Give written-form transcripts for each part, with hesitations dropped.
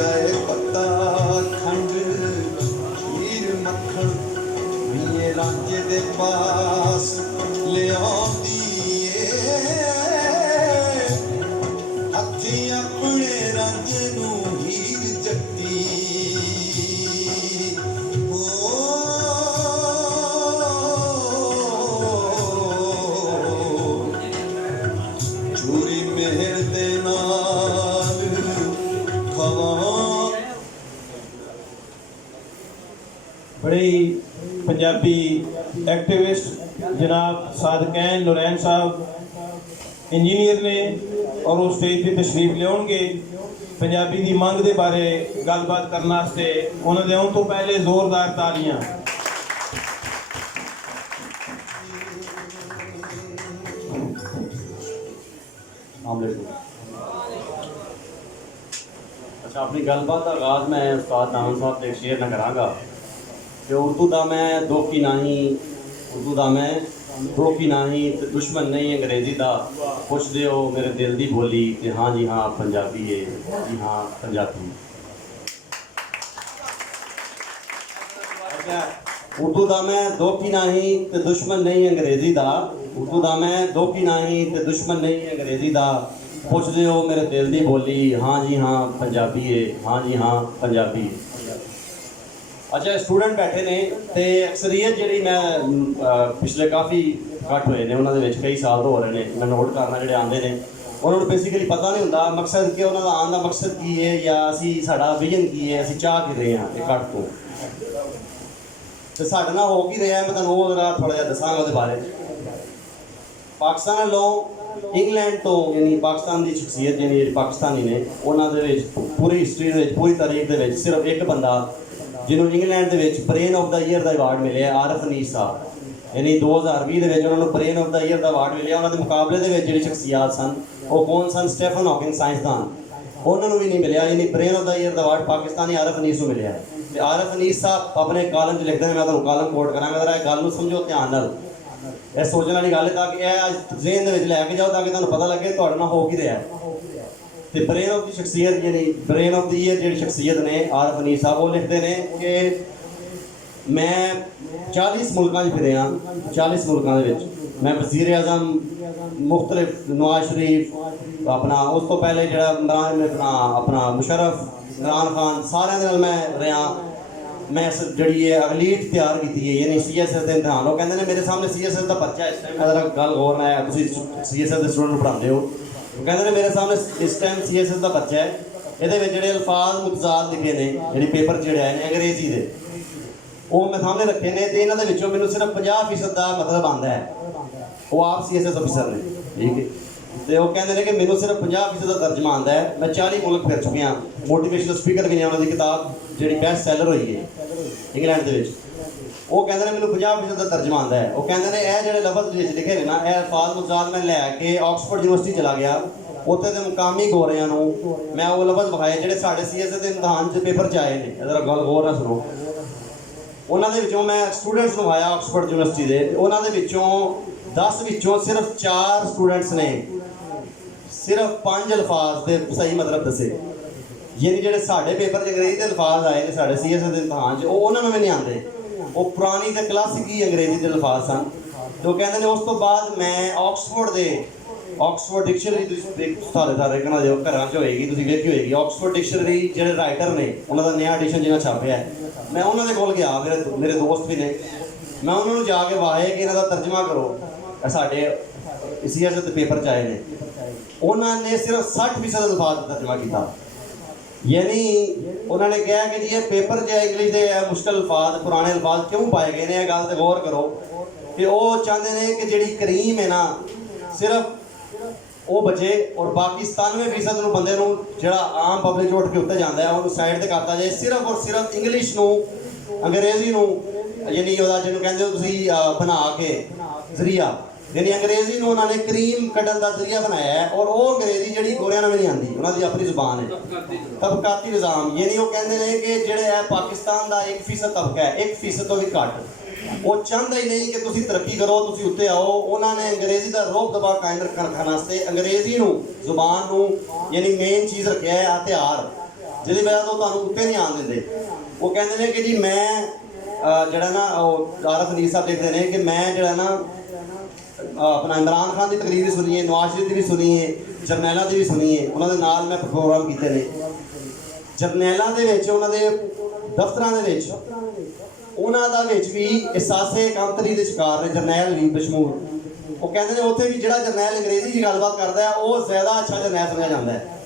चाय पत्ता खंड खीर मक्खन मिये रांझे दे पास ले आउंदी हथी अपने रांझे नू हीर जट्टी चूरी मेहर दे नाल खवा। बड़े पंजाबी एक्टिविस्ट जनाब सादकैन लोरैन साहब इंजीनियर ने और वो स्टेज पर तशरीफ लियाउणगे पंजाबी की मंग के बारे गलबात करने वास्ते उन्होंने आने तो पहले जोरदार तालियां। अच्छा, अपनी गलबात का आगाज मैं उस्ताद नामन साहब से शेयर न कराँगा कि उर्दू का मैं दो की नाही, उर्दू का मैं दो की नाही ते दुश्मन नहीं अंग्रेजी का पुछ दिओ मेरे दिल की बोली कि हाँ जी हाँ पंजाबी है, जी हाँ पंजाबी। उर्दू का मैं दो की नाही ते दुश्मन नहीं अंग्रेजी का, उर्दू का मैं दो की नाही ते दुश्मन नहीं अंग्रेजी का पुछ दिओ मेरे दिल की बोली हाँ जी हाँ पंजाबी है, हाँ जी हाँ पंजाबी है। अच्छा, स्टूडेंट बैठे ने ते अक्सरीयत जी मैं पिछले काफ़ी घट हुए ने उन्होंने कई साल तो हो रहे हैं मैं नोट करना जोड़े आते हैं उन्होंने बेसिकली पता नहीं होंगे मकसद कि उन्होंने आने का मकसद की है या असी साडा विजन की है, असी चाह कि रहे हैं एक घट तो साढ़े नाल हो की रहा है। मैं तुहानूं वो जरा थोड़ा जिहा दसांगा उहदे बारे। पाकिस्तान वालों इंग्लैंड तो यानी पाकिस्तान की शख्सियत यानी पाकिस्तानी ने उन्होंने पूरी हिस्टरी पूरी तारीख के सिर्फ एक बंदा जिन्होंने इंग्लैंड के ब्रेन ऑफ द ईयर का अवार्ड मिले आरिफ अनीस साहब, यानी 2020 उन्होंने ब्रेन ऑफ द ईयर का अवार्ड मिले। उन्होंने मुकाबले के जी शख्सियात सन वो कौन सन, स्टेफन हॉकिंग साइंसदान, उन्होंने भी नहीं मिले, यानी ब्रेन ऑफ द ईयर का अवार्ड पाकिस्तानी आरिफ अनीस को मिले है। तो आरिफ अनीस साहब अपने कालम च लिखते हैं, मैं तुहानूं कालम कोट करांगा जरा गल समझो ध्यान नाल, यह सोचने वाली गल है ताकि यह अज ज़हन दे लैके जाओ ताकि तुहानूं पता लगे तुहाडे नाल हो की रहा है। तो ब्रेन ऑफ द शख्सियत यानी ब्रेन ऑफ द ईयर जी शख्सियत ने आरिफ अनीस साहब वो लिखते हैं कि मैं 40 मुल्कों में फिरे हाँ, 40 मुल्कों के मैं वज़ीर आज़म मुख्तलिफ नवाज शरीफ अपना उस तो पहले जो इमरान अपना मुशर्रफ इमरान खान सारे मैं रहा। मैं जी अगलीट तैयार की है यानी CSS के इम्तिहान वो कहते हैं मेरे सामने CSS का पर्चा इस टाइम जरा गल गौर ना है CSS के स्टूडेंट पढ़ाते हो कहते हैं मेरे सामने इस टाइम CSS का पर्चा है ये जोड़े अल्फाज मुतजाद लिखे ने जी पेपर जोड़े आए हैं अंग्रेजी के वो मैं सामने रखे ने तो इन्होंने मैंने सिर्फ 50% का मतलब आता है वो आप CSS ऑफिसर ने ठीक है तो वो कहते हैं कि मैंने सिर्फ 50% का तर्जमा आता है। मैं 40 मुल्क फिर चुके हैं, मोटिवेशनल स्पीकर भी ने उन्होंने किताब जी बेस्ट सैलर हुई है इंग्लैंड के वो कहते हैं मैंने 50% का तर्जमा आता है। वो कहते हैं यह जो लफज लिखे ने ना यह अल्फाज मुतजाद मैं लैके ऑक्सफोर्ड यूनिवर्सिटी चला गया उत्थे के मुकामी गोरियां मैं वो लफज विखाए जोड़े साढ़े CSS के इम्तिहान से पेपर च आए हैं जरा गल गौर ना सुनो। उन्होंने मैं स्टूडेंट्स नवाया ऑक्सफोर्ड यूनिवर्सिटी के उन्होंने 10 विचों सिर्फ 4 स्टूडेंट्स ने सिर्फ 5 अल्फाज के सही मतलब दसे यानी जो साढ़े पेपर अंग्रेजी के अल्फाज आए हैं साढ़े CSS के इम्तिहान उन्होंने भी नहीं आते वो पुरानी तो क्लासिक ही अंग्रेजी के अल्फाज सन। तो कहते हैं उस तो बाद मैं ऑक्सफोर्ड डिक्शनरी सारे घर होएगी वेखी होएगी ऑक्सफोर्ड डिक्शनरी जो राइटर ने उन्होंने नया एडिशन जिन्हें छापया है मैं उन्होंने कोल गया मेरे दोस्त भी ने मैं उन्होंने जाके वाहे कि इन्हों का तर्जमा करो साढ़े CSS के पेपर च आए हैं उन्होंने सिर्फ 60% अल्फाज का तर्जमा किया यानी उन्होंने कहा कि जी ये पेपर जो इंग्लिश के मुश्किल अल्फाज पुराने अल्फाज क्यों पाए गए हैं गल तो गौर करो कि वो चाहते हैं कि जी करीम है ना सिर्फ वो बचे और बाकी 97% बंदे जो आम पब्लिक उठ के उत्ते जाता है उन्होंने साइड से करता जाए सिर्फ और सिर्फ इंग्लिश को अंग्रेजी यानी जिन्होंने कहते हो तुम बना के जरिया यानी अंग्रेजी उन्होंने करीम कढ़न का जरिया बनाया है और वो अंग्रेजी जी गोरिया भी नहीं आती उन्होंने अपनी जुबान है तबकाती निज़ाम यानी वो कहते हैं कि जोड़ा पाकिस्तान का 1% तबका है 1% तो भी घट वो चाहता ही नहीं कि तुम तरक्की करो तुम उत्ते आओ उन्होंने अंग्रेजी का रोक दबाव कायम रखने वास्ते अंग्रेजी जुबान यानी मेन चीज़ रखा है हथियार ਜਿਹਦੀ ਵਜ੍ਹਾ ਤੋਂ ਤੁਹਾਨੂੰ ਉੱਤੇ ਨਹੀਂ ਆਉਣ ਦਿੰਦੇ। ਉਹ ਕਹਿੰਦੇ ਨੇ ਕਿ ਜੀ ਮੈਂ ਜਿਹੜਾ ਨਾ ਉਹ ਆਰਫ ਅਨੀਸ ਸਾਹਿਬ ਲਿਖਦੇ ਨੇ ਕਿ ਮੈਂ ਜਿਹੜਾ ਨਾ ਆਪਣਾ ਇਮਰਾਨ ਖਾਨ ਦੀ ਤਕਰੀਰ ਵੀ ਸੁਣੀ ਹੈ, ਨਵਾਜ਼ ਸ਼ਰੀਫ ਦੀ ਵੀ ਸੁਣੀ ਹੈ, ਜਰਨੈਲਾਂ ਦੀ ਵੀ ਸੁਣੀ ਹੈ, ਉਹਨਾਂ ਦੇ ਨਾਲ ਮੈਂ ਪ੍ਰੋਗਰਾਮ ਕੀਤੇ ਨੇ। ਜਰਨੈਲਾਂ ਦੇ ਵਿੱਚ ਉਹਨਾਂ ਦੇ ਦਫ਼ਤਰਾਂ ਦੇ ਵਿੱਚ ਉਹਨਾਂ ਦਾ ਵਿੱਚ ਵੀ ਅਹਿਸਾਸੇ ਕਾਮਤਰੀ ਦੇ ਸ਼ਿਕਾਰ ਨੇ ਜਰਨੈਲ ਵੀ ਬਸ਼ਮੂਰ। ਉਹ ਕਹਿੰਦੇ ਨੇ ਉੱਥੇ ਵੀ ਜਿਹੜਾ ਜਰਨੈਲ ਅੰਗਰੇਜ਼ੀ 'ਚ ਗੱਲਬਾਤ ਕਰਦਾ ਹੈ ਉਹ ਜ਼ਿਆਦਾ ਅੱਛਾ ਜਰਨੈਲ ਸਮਝਿਆ ਜਾਂਦਾ ਹੈ।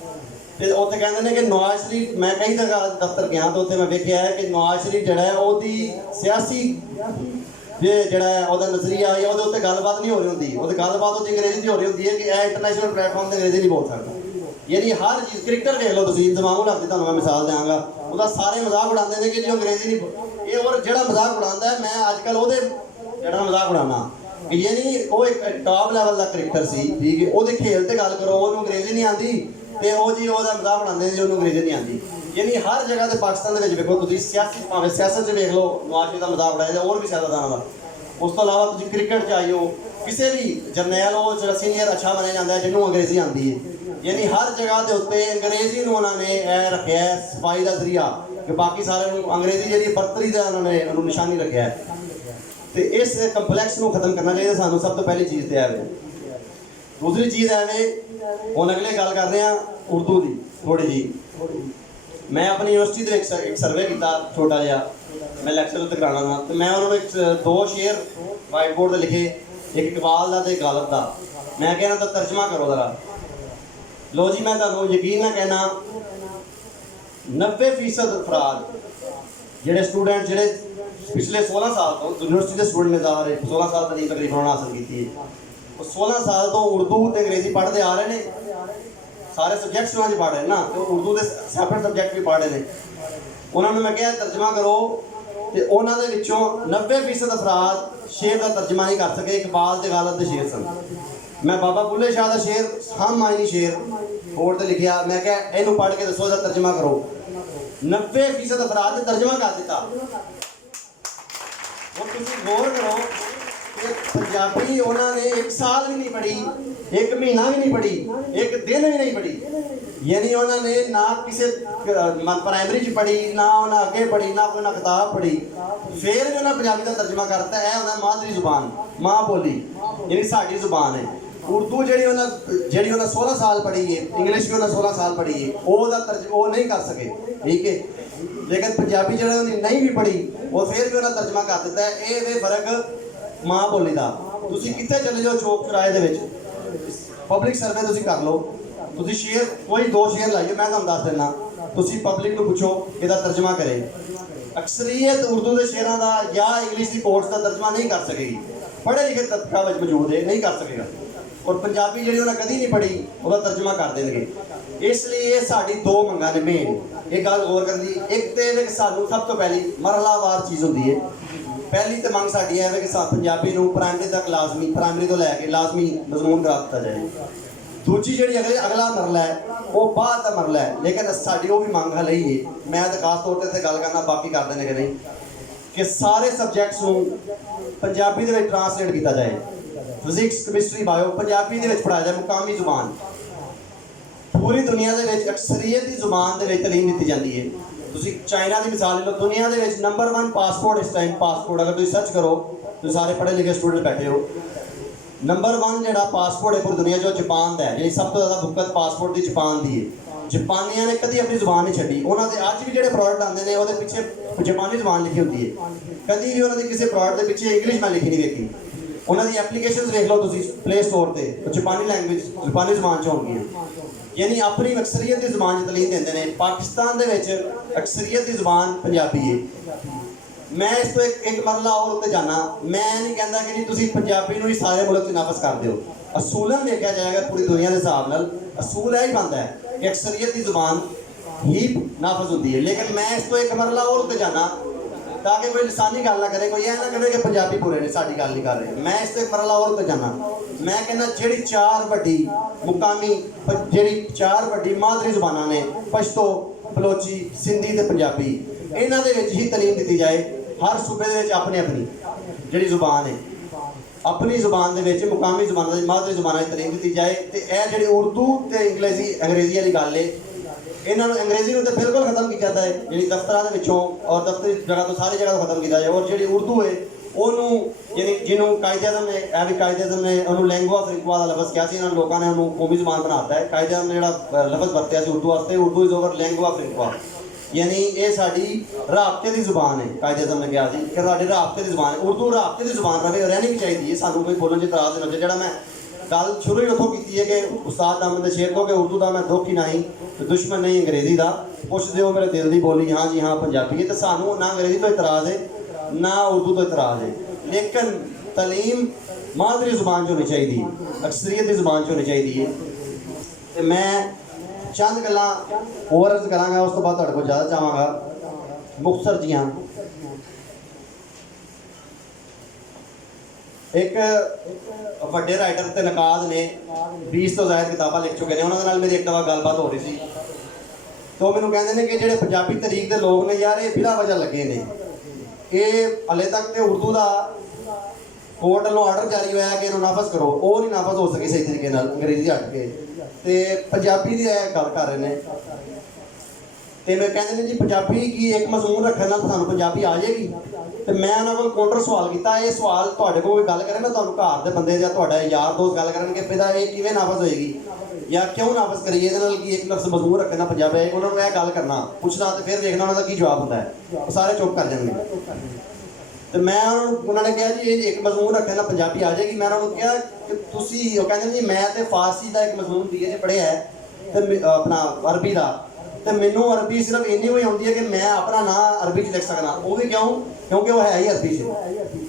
ਤੇ ਉੱਥੇ ਕਹਿੰਦੇ ਨੇ ਕਿ ਨਵਾਜ਼ ਸ਼ਰੀਫ, ਮੈਂ ਕਈ ਦਫ਼ਤਰ ਗਿਆ ਤਾਂ ਉੱਥੇ ਮੈਂ ਵੇਖਿਆ ਹੈ ਕਿ ਨਵਾਜ਼ ਸ਼ਰੀਫ ਜਿਹੜਾ ਹੈ ਉਹਦੀ ਸਿਆਸੀ ਜਿਹੜਾ ਹੈ ਉਹਦਾ ਨਜ਼ਰੀਆ ਜਾਂ ਉਹਦੇ ਉੱਤੇ ਗੱਲਬਾਤ ਨਹੀਂ ਹੋ ਰਹੀ ਹੁੰਦੀ, ਉਹਦੀ ਗੱਲਬਾਤ ਉਹਦੀ ਅੰਗਰੇਜ਼ੀ 'ਚ ਹੋ ਰਹੀ ਹੁੰਦੀ ਹੈ ਕਿ ਇਹ ਇੰਟਰਨੈਸ਼ਨਲ ਪਲੇਟਫਾਰਮ 'ਤੇ ਅੰਗਰੇਜ਼ੀ ਨਹੀਂ ਬੋਲ ਸਕਦਾ। ਯਾਨੀ ਹਰ ਚੀਜ਼, ਕ੍ਰਿਕਟਰ ਵੇਖ ਲਓ ਤੁਸੀਂ, ਦਿਮਾਗੋਂ ਲੱਗਦੀ ਤੁਹਾਨੂੰ ਮੈਂ ਮਿਸਾਲ ਦਿਆਂਗਾ, ਉਹਦਾ ਸਾਰੇ ਮਜ਼ਾਕ ਉਡਾਉਂਦੇ ਨੇ ਕਿ ਜੋ ਅੰਗਰੇਜ਼ੀ ਨਹੀਂ ਇਹ, ਔਰ ਜਿਹੜਾ ਮਜ਼ਾਕ ਉਡਾਉਂਦਾ ਹੈ ਮੈਂ ਅੱਜ ਕੱਲ੍ਹ ਉਹਦੇ ਜਿਹੜਾ ਮਜ਼ਾਕ ਉਡਾਉਣਾ ਕਿ ਯਾਨੀ ਉਹ ਇੱਕ ਟਾਪ ਲੈਵਲ ਦਾ ਕ੍ਰਿਕਟਰ ਸੀ, ਠੀਕ ਹੈ, ਉਹਦੇ ਖੇਲ ਤੇ ਗੱਲ ਕਰੋ ਉਹਨੂੰ ਅੰਗਰੇਜ਼ੀ ਨਹੀਂ ਆਉਂਦੀ ਤੇ ਉਹ ਜੀ ਉਹਦਾ ਮਜ਼ਾਕ ਉਡਾਉਂਦੇ ਨੇ ਜੀ ਉਹਨੂੰ ਅੰਗਰੇਜ਼ੀ ਨਹੀਂ ਆਉਂਦੀ। ਯਾਨੀ ਹਰ ਜਗ੍ਹਾ ਤੇ ਪਾਕਿਸਤਾਨ ਦੇ ਵਿੱਚ ਵੇਖੋ ਤੁਸੀਂ, ਸਿਆਸੀ ਭਾਵੇਂ ਸਿਆਸਤ 'ਚ ਵੇਖ ਲਓ ਨਵਾਜ਼ ਸ਼ਰੀਫ ਦਾ ਮਜ਼ਾਕ ਉਡਾਇਆ ਹੋਰ ਵੀ ਸਿਆਸਤਦਾਨਾਂ ਦਾ। ਉਸ ਤੋਂ ਇਲਾਵਾ ਤੁਸੀਂ ਕ੍ਰਿਕਟ 'ਚ ਆਇਓ, ਕਿਸੇ ਵੀ ਜਰਨੈਲ ਉਹ ਜਿਹੜਾ ਸੀਨੀਅਰ ਅੱਛਾ ਮੰਨਿਆ ਜਾਂਦਾ ਜਿਹਨੂੰ ਅੰਗਰੇਜ਼ੀ ਆਉਂਦੀ ਹੈ। ਯਾਨੀ ਹਰ ਜਗ੍ਹਾ ਦੇ ਉੱਤੇ ਅੰਗਰੇਜ਼ੀ ਨੂੰ ਉਹਨਾਂ ਨੇ ਇਹ ਰੱਖਿਆ ਹੈ ਸਫਾਈ ਦਾ ਜ਼ਰੀਆ ਕਿ ਬਾਕੀ ਸਾਰਿਆਂ ਨੂੰ ਅੰਗਰੇਜ਼ੀ ਜਿਹੜੀ ਬਰਤਰੀ ਦਾ ਉਹਨਾਂ ਨੇ ਉਹਨੂੰ ਨਿਸ਼ਾਨੀ ਰੱਖਿਆ ਹੈ। ਤੇ ਇਸ ਕੰਪਲੈਕਸ ਨੂੰ ਖਤਮ ਕਰਨਾ ਚਾਹੀਦਾ ਸਾਨੂੰ। ਸਭ ਤੋਂ ਪਹਿਲੀ ਚੀਜ਼ ਤੇ ਐਵੇਂ। ਦੂਸਰੀ ਚੀਜ਼ ਐਵੇਂ, ਹੁਣ ਅਗਲੇ ਗੱਲ ਕਰ ਰਹੇ ਹਾਂ ਉਰਦੂ ਦੀ ਥੋੜੀ ਜੀ। ਮੈਂ ਆਪਣੀ ਯੂਨੀਵਰਸਿਟੀ ਦੇ ਇੱਕ ਸਰਵੇ ਕੀਤਾ ਛੋਟਾ ਜਿਹਾ, ਮੈਂ ਲੈਕਚਰ ਉੱਤੇ ਕਰਾਉਣਾ ਵਾ, ਤੇ ਮੈਂ ਉਹਨਾਂ ਨੂੰ ਦੋ ਸ਼ੇਰ ਵਾਈਟ ਬੋਰਡ ਤੇ ਲਿਖੇ, ਇੱਕ ਇਕਬਾਲ ਦਾ ਤੇ ਇੱਕ ਗਾਲਬ ਦਾ। ਮੈਂ ਕਹਿਣਾ ਤਾਂ ਤਰਜਮਾ ਕਰੋ ਜ਼ਰਾ। ਲੋ ਜੀ, ਮੈਂ ਤੁਹਾਨੂੰ ਯਕੀਨ ਨਾ ਕਹਿਣਾ 90% ਅਫਰਾਦ ਜਿਹੜੇ ਸਟੂਡੈਂਟ ਜਿਹੜੇ ਪਿਛਲੇ 16 ਸਾਲ ਤੋਂ ਯੂਨੀਵਰਸਿਟੀ ਦੇ ਸਟੂਡੈਂਟ ਨੇ ਸਾਰੇ 16 ਸਾਲ ਤੱਕ ਤਕਰੀਬਨ ਹਾਸਲ ਕੀਤੀ ਹੈ, ਉਹ 16 ਸਾਲ ਤੋਂ ਉਰਦੂ ਤੇ ਅੰਗਰੇਜ਼ੀ ਪੜ੍ਹਦੇ ਆ ਰਹੇ ਨੇ। ਸਾਰੇ ਸਬਜੈਕਟਸ ਉਹਨਾਂ 'ਚ ਪੜ੍ਹ ਰਹੇ ਨਾ, ਤੇ ਉਰਦੂ ਦੇ ਸੈਪਰੇਟ ਸਬਜੈਕਟ ਵੀ ਪੜ੍ਹ ਰਹੇ ਨੇ। ਉਹਨਾਂ ਨੂੰ ਮੈਂ ਕਿਹਾ ਤਰਜਮਾ ਕਰੋ, ਤੇ ਉਹਨਾਂ ਦੇ ਵਿੱਚੋਂ 90% ਅਫਰਾਦ ਸ਼ੇਰ ਦਾ ਤਰਜਮਾ ਨਹੀਂ ਕਰ ਸਕੇ। ਇਕਬਾਲ ਤੇ ਗਾਲਬ ਦੇ ਸ਼ੇਰ ਸਨ। ਮੈਂ ਬਾਬਾ ਬੁੱਲੇ ਸ਼ਾਹ ਦਾ ਸ਼ੇਰ ਹਮ ਆਇਨੀ ਸ਼ੇਰ ਬੋਰਡ ਤੇ ਲਿਖਿਆ, ਮੈਂ ਕਿਹਾ ਇਹਨੂੰ ਪੜ੍ਹ ਕੇ ਦੱਸੋ, ਇਹਦਾ ਤਰਜਮਾ ਕਰੋ। 90% ਅਫਰਾਦ ਨੇ ਤਰਜਮਾ ਕਰ ਦਿੱਤਾ। ਹੁਣ ਤੁਸੀਂ ਗੌਰ ਕਰੋ ਕਿ ਪੰਜਾਬੀ ਉਹਨਾਂ ਨੇ 1 ਸਾਲ ਵੀ ਨਹੀਂ ਪੜ੍ਹੀ, 1 ਮਹੀਨਾ ਵੀ ਨਹੀਂ ਪੜ੍ਹੀ, 1 ਦਿਨ ਵੀ ਨਹੀਂ ਪੜ੍ਹੀ। ਯਾਨੀ ਉਹਨਾਂ ਨੇ ਨਾ ਕਿਸੇ ਪ੍ਰਾਇਮਰੀ 'ਚ ਪੜ੍ਹੀ, ਨਾ ਉਹਨਾਂ ਅੱਗੇ ਪੜ੍ਹੀ, ਨਾ ਕੋਈ ਨਾ ਕਿਤਾਬ ਪੜ੍ਹੀ, ਫਿਰ ਵੀ ਉਹਨਾਂ ਪੰਜਾਬੀ ਦਾ ਤਰਜਮਾ ਕਰਤਾ। ਇਹ ਹੁੰਦਾ ਮਾਦਰੀ ਜ਼ੁਬਾਨ, ਮਾਂ ਬੋਲੀ, ਯਾਨੀ ਸਾਡੀ ਜ਼ੁਬਾਨ ਹੈ। ਉਰਦੂ ਜਿਹੜੀ ਉਹਨਾਂ 16 ਸਾਲ ਪੜ੍ਹੀ ਹੈ, ਇੰਗਲਿਸ਼ ਵੀ ਉਹਨਾਂ 16 ਸਾਲ ਪੜ੍ਹੀ ਹੈ, ਉਹਦਾ ਤਰਜਮਾ ਉਹ ਨਹੀਂ ਕਰ ਸਕੇ, ਠੀਕ ਹੈ। ਲੇਕਿਨ ਪੰਜਾਬੀ ਜਿਹੜਾ ਉਹਨੇ ਨਹੀਂ ਵੀ ਪੜ੍ਹੀ, ਉਹ ਫਿਰ ਵੀ ਉਹਨਾਂ ਤਰਜਮਾ ਕਰ ਦਿੱਤਾ ਹੈ। ਇਹ ਵੇ ਫਰਕ ਮਾਂ ਬੋਲੀ ਦਾ। ਤੁਸੀਂ ਕਿੱਥੇ ਚਲੇ ਜਾਓ ਚੌਕ ਚੁਰਾਏ ਦੇ ਵਿੱਚ, ਪਬਲਿਕ ਸਰਵੇ ਤੁਸੀਂ ਕਰ ਲਓ, ਤੁਸੀਂ ਸ਼ੇਰ ਕੋਈ 2 ਸ਼ੇਰ ਲਾਈਓ, ਮੈਂ ਤੁਹਾਨੂੰ ਦੱਸ ਦਿੰਦਾ, ਤੁਸੀਂ ਪਬਲਿਕ ਨੂੰ ਪੁੱਛੋ ਇਹਦਾ ਤਰਜਮਾ ਕਰੇ। ਅਕਸਰੀਅਤ ਉਰਦੂ ਦੇ ਸ਼ੇਰਾਂ ਦਾ ਜਾਂ ਇੰਗਲਿਸ਼ ਦੀ ਕੋਰਸ ਦਾ ਤਰਜਮਾ ਨਹੀਂ ਕਰ ਸਕੇਗੀ। ਪੜ੍ਹੇ ਲਿਖੇ ਤਬਕਾ ਵਿੱਚ ਮੌਜੂਦ ਹੈ, ਨਹੀਂ ਕਰ ਸਕੇਗਾ। ਔਰ ਪੰਜਾਬੀ ਜਿਹੜੀ ਉਹਨਾਂ ਕਦੀ ਨਹੀਂ ਪੜ੍ਹੀ ਉਹਦਾ ਤਰਜਮਾ ਕਰ ਦੇਣਗੇ। ਇਸ ਲਈ ਇਹ ਸਾਡੀ 2 ਮੰਗਾਂ ਨੇ ਮੇਨ, ਇਹ ਗੱਲ ਗੌਰ ਕਰਨ ਦੀ। ਇੱਕ ਤੇ ਸਾਨੂੰ ਸਭ ਤੋਂ ਪਹਿਲੀ ਮਰਹਲਾਵਾਰ ਚੀਜ਼ ਹੁੰਦੀ ਹੈ। ਪਹਿਲੀ ਤੇ ਮੰਗ ਸਾਡੀ ਹੈ ਕਿ ਪੰਜਾਬੀ ਨੂੰ ਪ੍ਰਾਇਮਰੀ ਤੱਕ ਲਾਜ਼ਮੀ, ਪ੍ਰਾਇਮਰੀ ਤੋਂ ਲੈ ਕੇ ਲਾਜ਼ਮੀ ਮਜ਼ਮੂਨ ਕਰਾ ਦਿੱਤਾ ਜਾਏ। ਦੂਜੀ ਜਿਹੜੀ ਅਗਲਾ ਮਰਲਾ ਹੈ ਉਹ ਬਾਅਦ ਦਾ ਮਰਲਾ ਹੈ, ਲੇਕਿਨ ਸਾਡੀ ਉਹ ਵੀ ਮੰਗ ਹਲੇ ਹੀ ਹੈ। ਮੈਂ ਤਾਂ ਖਾਸ ਤੌਰ ਤੇ ਗੱਲ ਕਰਨਾ, ਬਾਕੀ ਕਰਦੇ ਨੇ ਕਿ ਨਹੀਂ, ਕਿ ਸਾਰੇ ਸਬਜੈਕਟਸ ਨੂੰ ਪੰਜਾਬੀ ਦੇ ਵਿੱਚ ਟ੍ਰਾਂਸਲੇਟ ਕੀਤਾ ਜਾਏ। ਫਿਜ਼ਿਕਸ, ਕੈਮਿਸਟਰੀ, ਬਾਇਓ ਪੰਜਾਬੀ ਦੇ ਵਿੱਚ ਪੜ੍ਹਾਇਆ ਜਾਏ, ਮੁਕਾਮੀ ਜ਼ੁਬਾਨ। ਪੂਰੀ ਦੁਨੀਆ ਦੇ ਵਿੱਚ ਅਕਸਰੀਅਤ ਦੀ ਜ਼ੁਬਾਨ ਦੇ ਵਿੱਚ ਤਾਲੀਮ ਦਿੱਤੀ ਜਾਂਦੀ ਹੈ। ਤੁਸੀਂ ਚਾਈਨਾ ਦੀ ਮਿਸਾਲ ਲੈ ਲਓ, ਦੁਨੀਆ ਦੇ ਵਿੱਚ ਨੰਬਰ 1 ਪਾਸਪੋਰਟ ਇਸ ਟਾਈਮ, ਪਾਸਪੋਰਟ ਅਗਰ ਤੁਸੀਂ ਸਰਚ ਕਰੋ, ਤੁਸੀਂ ਸਾਰੇ ਪੜ੍ਹੇ ਲਿਖੇ ਸਟੂਡੈਂਟ ਬੈਠੇ ਹੋ, ਨੰਬਰ 1 ਜਿਹੜਾ ਪਾਸਪੋਰਟ ਹੈ ਪੂਰੀ ਦੁਨੀਆ 'ਚ ਜਾਪਾਨ ਦਾ ਹੈ। ਜਿਹੜੀ ਸਭ ਤੋਂ ਜ਼ਿਆਦਾ ਬੁੱਕਤ ਪਾਸਪੋਰਟ ਦੀ ਜਾਪਾਨ ਦੀ ਹੈ। ਜਾਪਾਨੀਆਂ ਨੇ ਕਦੀ ਆਪਣੀ ਜ਼ੁਬਾਨ ਨਹੀਂ ਛੱਡੀ। ਉਹਨਾਂ ਦੇ ਅੱਜ ਵੀ ਜਿਹੜੇ ਪ੍ਰੋਡਕਟ ਆਉਂਦੇ ਨੇ ਉਹਦੇ ਪਿੱਛੇ ਜਾਪਾਨੀ ਜ਼ੁਬਾਨ ਲਿਖੀ ਹੁੰਦੀ ਹੈ। ਕਦੀ ਵੀ ਉਹਨਾਂ ਦੀ ਕਿਸੇ ਪ੍ਰੋਡਕਟ ਦੇ ਪਿੱਛੇ ਇੰਗਲਿਸ਼ ਮੈਂ ਲਿਖੀ ਨਹੀਂ ਵੇਖੀ। ਉਹਨਾਂ ਦੀ ਐਪਲੀਕੇਸ਼ਨਸ ਵੇਖ ਲਓ ਤੁਸੀਂ ਪਲੇ ਸਟੋਰ ਤੇ, ਜਾਪਾਨੀ ਲੈਂਗੁਏਜ, ਜਾਪਾਨੀ ਜ਼ੁਬਾਨ 'ਚ ਹੋਣਗੀਆਂ। ਯਾਨੀ ਆਪਣੀ ਅਕਸਰੀਅਤ ਦੀ ਜ਼ੁਬਾਨ 'ਚ ਤਾਲੀਮ ਦਿੰਦੇ ਨੇ। ਪਾਕਿਸਤਾਨ ਦੇ ਵਿੱਚ ਅਕਸਰੀਅਤ ਦੀ ਜ਼ੁਬਾਨ ਪੰਜਾਬੀ ਹੈ। ਮੈਂ ਇਸ ਤੋਂ ਇੱਕ ਮਰਲਾ ਹੋਰ ਉੱਤੇ ਜਾਣਾ। ਮੈਂ ਨਹੀਂ ਕਹਿੰਦਾ ਕਿ ਜੀ ਤੁਸੀਂ ਪੰਜਾਬੀ ਨੂੰ ਹੀ ਸਾਰੇ ਮੁਲਕ 'ਚ ਨਾਫਜ਼ ਕਰ ਦਿਓ। ਅਸੂਲਨ ਵੇਖਿਆ ਜਾਏਗਾ ਪੂਰੀ ਦੁਨੀਆ ਦੇ ਹਿਸਾਬ ਨਾਲ, ਅਸੂਲ ਇਹ ਹੀ ਬਣਦਾ ਹੈ ਕਿ ਅਕਸਰੀਅਤ ਦੀ ਜ਼ੁਬਾਨ ਹੀ ਨਾਫਜ਼ ਹੁੰਦੀ ਹੈ। ਲੇਕਿਨ ਮੈਂ ਇਸ ਤੋਂ ਇੱਕ ਮਰਲਾ ਹੋਰ ਉੱਤੇ ਜਾਣਾ ਤਾਂ ਕਿ ਕੋਈ ਲਸਾਨੀ ਗੱਲ ਨਾ ਕਰੇ, ਕੋਈ ਇਹ ਨਾ ਕਹੇ ਕਿ ਪੰਜਾਬੀ ਪੂਰੇ ਨੇ, ਸਾਡੀ ਗੱਲ ਨਹੀਂ ਕਰ ਰਹੇ। ਮੈਂ ਇਸ ਤੋਂ ਇੱਕ ਮਰਲਾ ਹੋਰ ਉੱਤੇ ਜਾਣਾ। ਮੈਂ ਕਹਿੰਦਾ ਜਿਹੜੀ 4 ਵੱਡੀ ਮੁਕਾਮੀ, ਜਿਹੜੀ 4 ਵੱਡੀ ਮਾਦਰੀ ਜ਼ੁਬਾਨਾਂ ਨੇ, ਪਸ਼ਤੋ, ਬਲੋਚੀ, ਸਿੰਧੀ ਤੇ ਪੰਜਾਬੀ, ਇਹਨਾਂ ਦੇ ਵਿੱਚ ਹੀ ਤਾਲੀਮ ਦਿੱਤੀ ਜਾਏ। ਹਰ ਸੂਬੇ ਦੇ ਵਿੱਚ ਆਪਣੀ ਜਿਹੜੀ ਜ਼ੁਬਾਨ ਹੈ, ਆਪਣੀ ਜ਼ੁਬਾਨ ਦੇ ਵਿੱਚ ਮੁਕਾਮੀ ਜ਼ੁਬਾਨਾਂ ਦੀ, ਮਾਦਰੀ ਜ਼ੁਬਾਨਾਂ ਦੀ ਤਾਲੀਮ ਦਿੱਤੀ ਜਾਏ। ਤੇ ਇਹ ਜਿਹੜੀ ਉਰਦੂ ਤੇ ਅੰਗਰੇਜ਼ੀ ਵਾਲੀ ਗੱਲ ਹੈ, ਇਹਨਾਂ ਨੂੰ ਅੰਗਰੇਜ਼ੀ ਨੂੰ ਤਾਂ ਬਿਲਕੁਲ ਖਤਮ ਕੀਤਾ ਜਾਂਦਾ ਹੈ, ਜਿਹੜੀ ਦਫ਼ਤਰਾਂ ਦੇ ਵਿੱਚੋਂ ਔਰ ਦਫ਼ਤਰੀ ਜਗ੍ਹਾ ਤੋਂ ਸਾਰੀ ਜਗ੍ਹਾ ਤੋਂ ਖਤਮ ਕੀਤਾ ਜਾਏ। ਔਰ ਜਿਹੜੀ ਉਰਦੂ ਹੈ ਉਹਨੂੰ ਯਾਨੀ ਜਿਹਨੂੰ ਕਾਇਦੇ-ਆਜ਼ਮ ਨੇ ਇਹ ਵੀ ਕਾਇਦੇ-ਆਜ਼ਮ ਨੇ ਉਹਨੂੰ ਲੈਂਗੁਆ ਫਰਿੰਕਵਾ ਦਾ ਲਫ਼ਜ਼ ਕਿਹਾ ਸੀ, ਇਹਨਾਂ ਲੋਕਾਂ ਨੇ ਉਹਨੂੰ ਕੌਮੀ ਜ਼ੁਬਾਨ ਬਣਾਤਾ ਹੈ। ਕਾਇਦੇ-ਆਜ਼ਮ ਨੇ ਜਿਹੜਾ ਲਫ਼ਜ਼ ਵਰਤਿਆ ਸੀ ਉਰਦੂ ਵਾਸਤੇ, ਉਰਦੂ ਇਜ਼ ਓਵਰ ਲੈਂਗੁਆ ਫਰਿੰਕਵਾ, ਯਾਨੀ ਇਹ ਸਾਡੀ ਰਾਬਤੇ ਦੀ ਜ਼ੁਬਾਨ ਹੈ। ਕਾਇਦੇ-ਆਜ਼ਮ ਨੇ ਕਿਹਾ ਸੀ ਕਿ ਸਾਡੀ ਰਾਬਤੇ ਦੀ ਜ਼ੁਬਾਨ ਹੈ, ਉਰਦੂ ਰਾਬਤੇ ਦੀ ਜ਼ੁਬਾਨ ਰਵੇ, ਰਹਿਣੀ ਵੀ ਚਾਹੀਦੀ ਹੈ। ਸਾਨੂੰ ਕੋਈ ਬੋਲਣ 'ਚ ਇਤਰਾਜ਼ ਨਹੀਂ ਹੋਣਾ। ਜਿਹੜਾ ਮੈਂ ਗੱਲ ਸ਼ੁਰੂ ਹੀ ਉੱਥੋਂ ਕੀਤੀ ਹੈ ਕਿ ਉਸਤਾਦ ਦਾਮਨ ਦੇ ਸ਼ੇਰ ਤੋਂ ਕਿ ਉਰਦੂ ਦਾ ਮੈਂ ਦੁੱਖ ਹੀ ਨਹੀਂ ਤੇ ਦੁਸ਼ਮਣ ਨਹੀਂ ਅੰਗਰੇਜ਼ੀ ਦਾ, ਪੁੱਛਦੇ ਹੋ ਮੇਰੇ ਦਿਲ ਦੀ ਬੋਲੀ, ਹਾਂ ਜੀ ਹਾਂ ਪੰਜਾਬੀ ਹੈ। ਤੇ ਸਾਨੂੰ ਨਾ ਅੰਗਰੇਜ਼ੀ ਤੋਂ ਇਤਰਾਜ਼ ਹੈ ਨਾ ਉਰਦੂ ਤੋਂ ਇਤਰਾਜ਼ ਹੈ, ਲੇਕਿਨ ਤਾਲੀਮ ਮਾਦਰੀ ਜ਼ੁਬਾਨ 'ਚ ਹੋਣੀ ਚਾਹੀਦੀ ਹੈ, ਅਕਸਰੀਅਤ ਦੀ ਜ਼ੁਬਾਨ 'ਚ ਹੋਣੀ ਚਾਹੀਦੀ ਹੈ। ਤੇ ਮੈਂ ਚੰਦ ਗੱਲਾਂ ਹੋਰ ਅਰਜ਼ ਕਰਾਂਗਾ, ਉਸ ਤੋਂ ਬਾਅਦ ਤੁਹਾਡੇ ਕੋਲ ਜ਼ਿਆਦਾ ਚਾਹਾਂਗਾ ਮੁਖਤਸਰ ਜੀਆਂ। ਇੱਕ ਵੱਡੇ ਰਾਈਟਰ ਤੇ ਨਕਾਦ ਨੇ 20 ਤੋਂ ਜ਼ਿਆਦਾ ਕਿਤਾਬਾਂ ਲਿਖ ਚੁੱਕੇ ਨੇ, ਉਹਨਾਂ ਦੇ ਨਾਲ ਮੇਰੀ ਇੱਕ ਦਫਾ ਗੱਲਬਾਤ ਹੋ ਰਹੀ ਸੀ। तो मैंने कहते हैं कि ਜਿਹੜੇ पंजाबी तरीक के लोग ने यार ये बिला वजह लगे ने, ये हले तक तो उर्दू का कोर्ट वालों आर्डर जारी होया कि इन्हों नाफज करो, वो नहीं नाफज हो सके सही तरीके नाल अंग्रेजी हट के ते पंजाबी दी गल कर रहे हैं। तो मैं कहते हैं जी पंजाबी की एक मजमून रखने नाल सानू पंजाबी आ जाएगी। तो मैं उन्होंने को काउंटर सवाल किया, ये सवाल तुहाडे कोल कोई गल करे ना, तुहानू घर दे बंदे जां तुहाडा यार दोस्त गल करनगे पिता ये किवें नाफज होएगी या क्यों नाफज करिए इहदे नाल की एक लफ्ज़ मजमून रखे ना पंजाबी, उन्होंने यह गल करना पूछना तो फिर देखना उन्होंने की जवाब होता है, सारे चुप कर जाएंगे। तो मैं उन्होंने कहा जी ये एक मजमून रखे ना पंजाबी आ जाएगी। मैं उन्होंने कहा कि तुसी कहते जी मैं तो फारसी का एक मजमून दिए जी पढ़िया है तो अपना अरबी का, तो मैनू अरबी सिर्फ इन्नी हुई आती है कि मैं अपना नाम अरबी च लिख सकना, वो भी क्यों क्योंकि वो है ही अरबी से,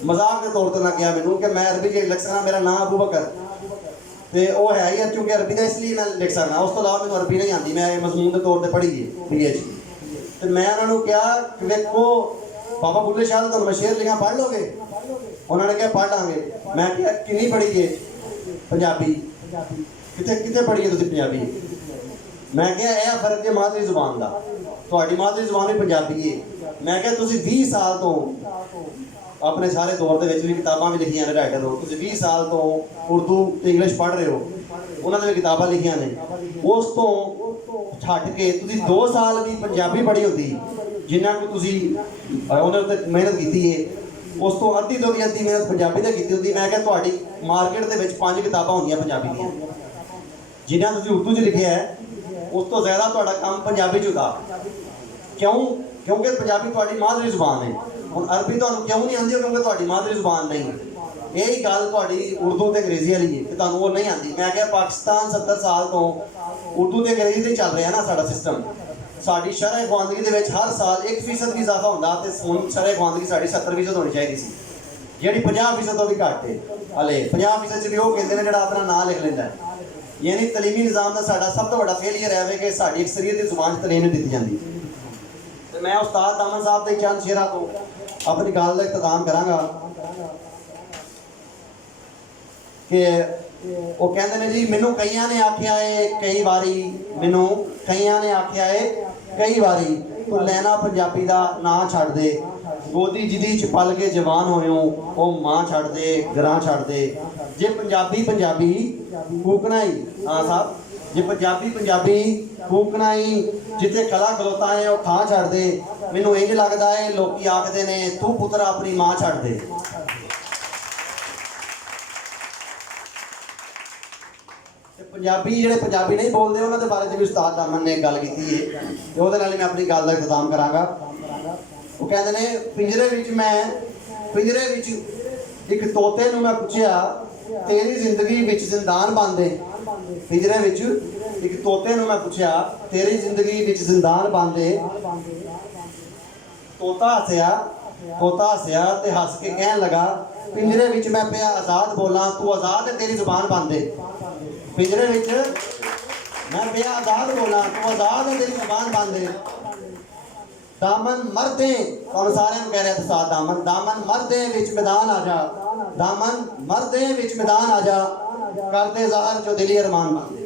मजाक के तौर पर ना किया मैनू कि मैं अरबी च लिख सकना, मेरा नाम अबू बकर तो वो है ही क्योंकि अरबी का इसलिए मैं लिख सकना, उस तो अलावा मैंने अरबी नहीं आती, मैं मजमून के तौर पर पढ़ी है BH। तो मैं उन्होंने कहा कि देखो बाबा बुल्ले शाह तो मैं शेर लिखा पढ़ लोगे, उन्होंने कहा पढ़ लाँगे। मैं क्या कितनी पढ़ी है पंजाबी, कितने कितने पढ़ी है तुम पंजाबी? मैं क्या यह फर्क है मादरी जुबान का, थोड़ी मादरी जुबान भी पंजाबी है। मैं क्या तुम 20 साल तो अपने सारे दौर के किताबां भी लिखियां ने राइटर हो, तुम 20 साल तो उर्दू तो इंग्लिश पढ़ रहे हो, उन्होंने भी किताबां लिखियां ने, उस तो छड्ड के तुम 2 साल भी पंजाबी पढ़ी होती जिन्ना को तुम उन्होंने मेहनत की है, उस तो अद्धी तो भी अद्धी मेहनत पंजाबी ने की होती। मैं क्या तुहाडी मार्केट के 5 किताबां होंदियां पंजाबी दियां जिन्ना तुसीं उर्दू च लिखिया है, उस तो ज़्यादा तुहाडा काम पंजाबी च होता, क्यों क्योंकि पंजाबी तुहाडी मादरी जुबान है। हुण अरबी तुहानूं क्यों नहीं आती क्योंकि तुहाडी मादरी जुबान नहीं, यही गल तुहाडी उर्दू ते अंग्रेजी वाली है कि तुहानूं वो नहीं आती। मैं क्या पाकिस्तान 70 साल तो उर्दू ते अंग्रेजी ते चल रहा है ना साडा सिस्टम, साडी शरह ख्वानदगी दे विच हर साल 1% भी इजाफा होंदा ते हुण शरह ख्वानदगी साडी 70% होनी चाहिए सी, जिहड़ी 50% तो भी घट है। हले 50% च भी वो कहते हैं जिहड़ा अपना नाम लिख लैंदा है, यानी तलीमी निज़ाम का साडा सब तो बड़ा फेलियर है कि साडी अक्सरीत की जुबान तलीम नहीं दी जाती। तो मैं उस्ताद दामन साहब के चंद शेरा तो अपनी गल का इख्तिताम करांगा कि वो कहते हैं जी मैनू कई ने आख्या है कई बारी, मैनू कई ने आख्या है कई बारी तू लैना पंजाबी का ना छड़ दे, गोदी जिदी च पल के जवान होयो वो मां छड़ दे ग्रां छड़ दे, जे पंजाबी पंजाबी फूकना ही, हाँ साहब जे पंजाबी पंजाबी फूकना ही, जिथे कला खलोता है वो थां छड़ दे, मैनू इंज लगता है लोग आखते ने तू पुत्र अपनी मां छड़ दे। पंजाबी जिहड़े पंजाबी नहीं बोलते उन्होंने बारे भी उस्ताद दामन ने गल की है, तो वो मैं अपनी गल का इख्तिताम करांगा। वो कहते हैं पिंजरे विच मैं पिंजरे विच एक तोते नूं मैं पुछया तेरी जिंदगी विच जिंदान बन दे, पिंजरे विच एक तोते नूं मैं पुछया तेरी जिंदगी विच जिंदान बन दे, तोता हसिया ते हस के कहन लगा पिंजरे विच मैं पिया आज़ाद बोला तू आज़ाद है तेरी जुबान बन दे, पिंजरे विच मैं पिया आज़ाद बोला तू आज़ाद है तेरी जुबान बन दे, दामन मरदे तुहानूं सारिआं नूं कह रहा उस्ताद दामन, दामन मरदे विच मैदान आ जा, दामन मरदे विच मैदान आ जा, करदे ज़ाहर जो दिली अरमान बन दे।